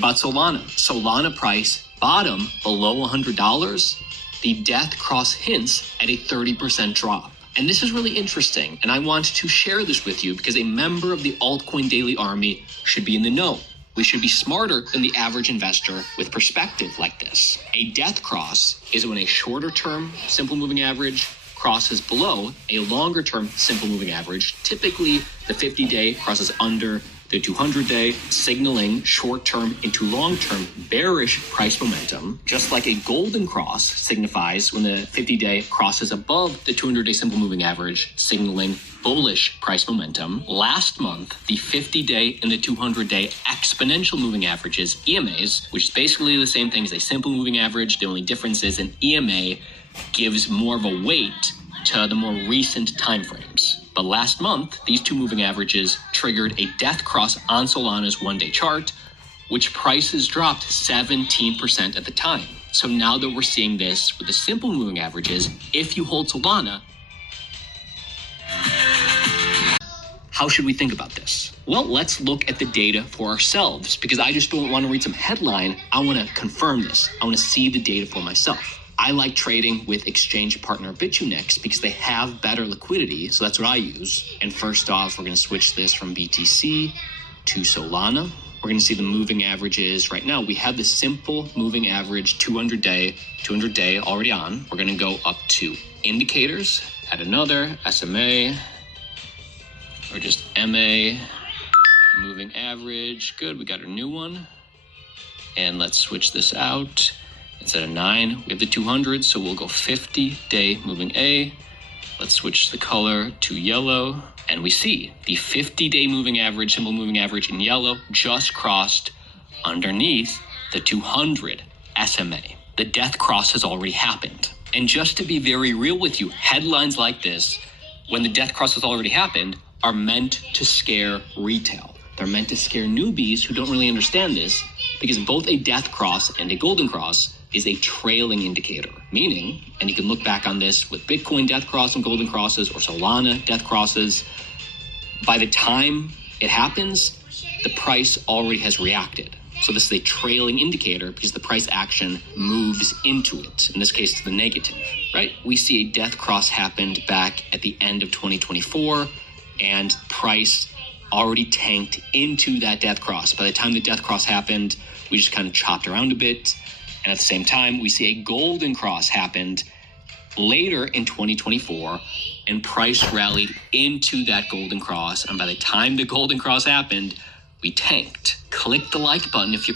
about Solana? Solana price bottom below $100. The death cross hints at a 30% drop. And this is really interesting, and I want to share this with you because a member of the altcoin daily army should be in the know. We should be smarter than the average investor with perspective like this. A death cross is when a shorter term simple moving average crosses below a longer term simple moving average. Typically, the 50-day crosses under the 200-day, signaling short-term into long-term bearish price momentum, just like a golden cross signifies when the 50-day crosses above the 200-day simple moving average, signaling bullish price momentum. Last month, the 50-day and the 200-day exponential moving averages, EMAs, which is basically the same thing as a simple moving average. The only difference is an EMA gives more of a weight to the more recent timeframes. But last month, these two moving averages triggered a death cross on Solana's one-day chart, which prices dropped 17% at the time. So now that we're seeing this with the simple moving averages, if you hold Solana, how should we think about this? Well, let's look at the data for ourselves, because I just don't want to read some headline. I want to confirm this. I want to see the data for myself. I like trading with exchange partner Bitfinex because they have better liquidity, so that's what I use. And first off, we're going to switch this from BTC to Solana. We're going to see the moving averages right now. We have the simple moving average 200-day already on. We're going to go up to indicators, add another SMA, or just MA, moving average. Good, we got a new one. And let's switch this out. Instead of 9, we have the 200, so we'll go 50-day moving A. Let's switch the color to yellow, and we see the 50-day moving average, simple moving average in yellow, just crossed underneath the 200 SMA. The death cross has already happened. And just to be very real with you, headlines like this, when the death cross has already happened, are meant to scare retail. They're meant to scare newbies who don't really understand this, because both a death cross and a golden cross is a trailing indicator, meaning, and you can look back on this with Bitcoin death cross and golden crosses or Solana death crosses, by the time it happens, the price already has reacted. So this is a trailing indicator because the price action moves into it, in this case to the negative, right? We see a death cross happened back at the end of 2024 and price already tanked into that death cross. By the time the death cross happened, we just kind of chopped around a bit. And at the same time, we see a golden cross happened later in 2024 and price rallied into that golden cross. And by the time the golden cross happened, we tanked. Click the like button if you